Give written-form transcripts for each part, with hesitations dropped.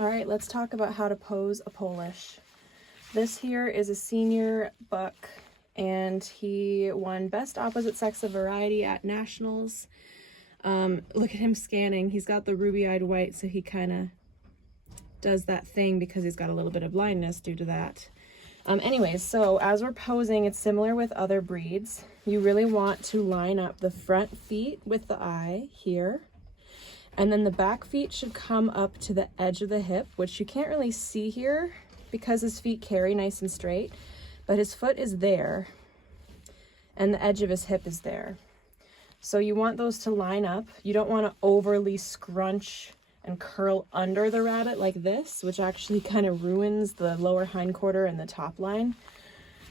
All right, let's talk about how to pose a Polish. This here is a senior buck, and he won Best Opposite Sex of Variety at Nationals. Look at him scanning. He's got the ruby-eyed white, so he kind of does that thing because he's got a little bit of blindness due to that. Anyways, so as we're posing, it's similar with other breeds. You really want to line up the front feet with the eye here. And then the back feet should come up to the edge of the hip, which you can't really see here because his feet carry nice and straight, but his foot is there and the edge of his hip is there. So you want those to line up. You don't want to overly scrunch and curl under the rabbit like this, which actually kind of ruins the lower hindquarter and the top line.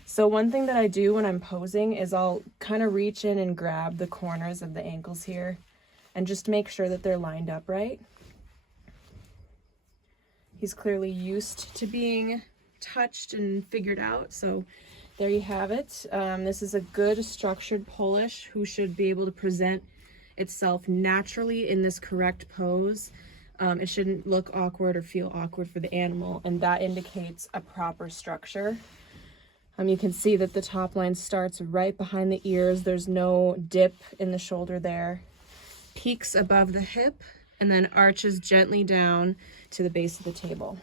So one thing that I do when I'm posing is I'll kind of reach in and grab the corners of the ankles here and just make sure that they're lined up right. He's clearly used to being touched and figured out, so there you have it. This is a good structured Polish who should be able to present itself naturally in this correct pose. It shouldn't look awkward or feel awkward for the animal, and that indicates a proper structure. You can see that the top line starts right behind the ears. There's no dip in the shoulder there. Peaks above the hip and then arches gently down to the base of the table.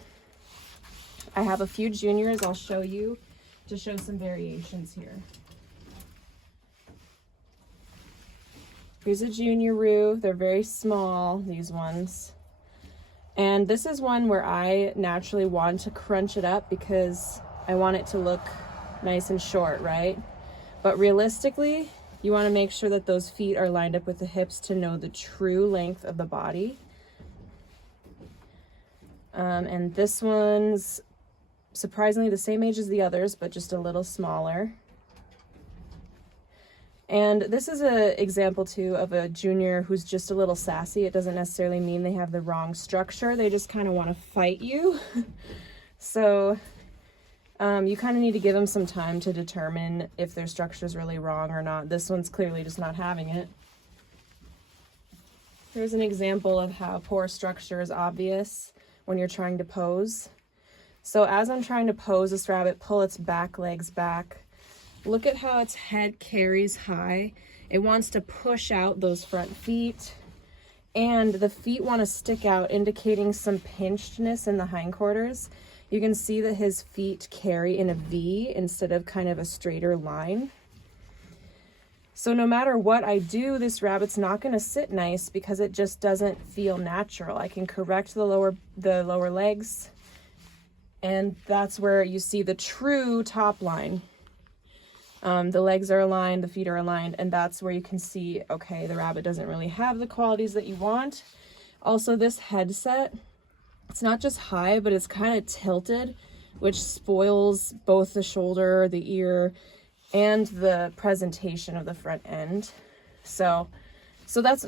I have a few juniors I'll show you to show some variations here. Here's a junior roux. They're very small, these ones. And this is one where I naturally want to crunch it up because I want it to look nice and short, right? But realistically, you want to make sure that those feet are lined up with the hips to know the true length of the body. And this one's surprisingly the same age as the others, but just a little smaller. And this is an example too of a junior who's just a little sassy. It doesn't necessarily mean they have the wrong structure. They just kind of want to fight you. So you kind of need to give them some time to determine if their structure is really wrong or not. This one's clearly just not having it. Here's an example of how poor structure is obvious when you're trying to pose. So as I'm trying to pose this rabbit, pull its back legs back. Look at how its head carries high. It wants to push out those front feet, and the feet want to stick out, indicating some pinchedness in the hindquarters. You can see that his feet carry in a V instead of kind of a straighter line. So no matter what I do, this rabbit's not going to sit nice because it just doesn't feel natural. I can correct the lower legs, and that's where you see the true top line. The legs are aligned, the feet are aligned, and that's where you can see, okay, the rabbit doesn't really have the qualities that you want. Also, this headset, it's not just high, but it's kind of tilted, which spoils both the shoulder, the ear, and the presentation of the front end. So that's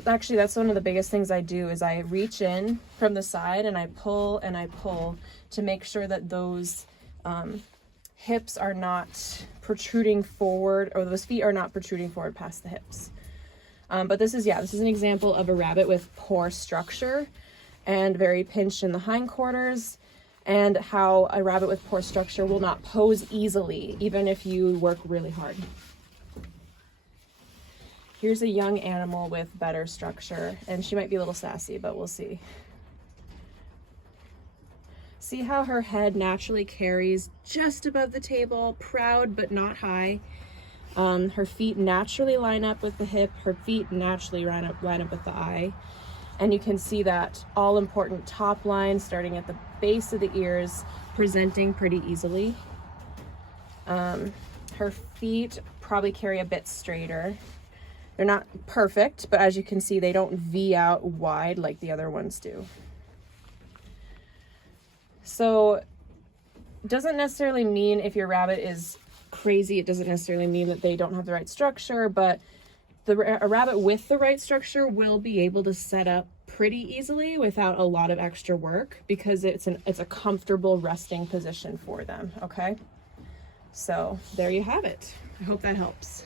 one of the biggest things I do is I reach in from the side and I pull to make sure that those hips are not protruding forward, or those feet are not protruding forward past the hips. But this is an example of a rabbit with poor structure and very pinched in the hindquarters, and how a rabbit with poor structure will not pose easily, even if you work really hard. Here's a young animal with better structure, and she might be a little sassy, but we'll see. See how her head naturally carries just above the table, proud but not high. Her feet naturally line up with the hip, her feet naturally line up with the eye. And you can see that all important top line starting at the base of the ears, presenting pretty easily. Her feet probably carry a bit straighter. They're not perfect, but as you can see, they don't V out wide like the other ones do. So it doesn't necessarily mean if your rabbit is crazy, it doesn't necessarily mean that they don't have the right structure, but a rabbit with the right structure will be able to set up pretty easily without a lot of extra work because it's a comfortable resting position for them, okay? So there you have it. I hope that helps.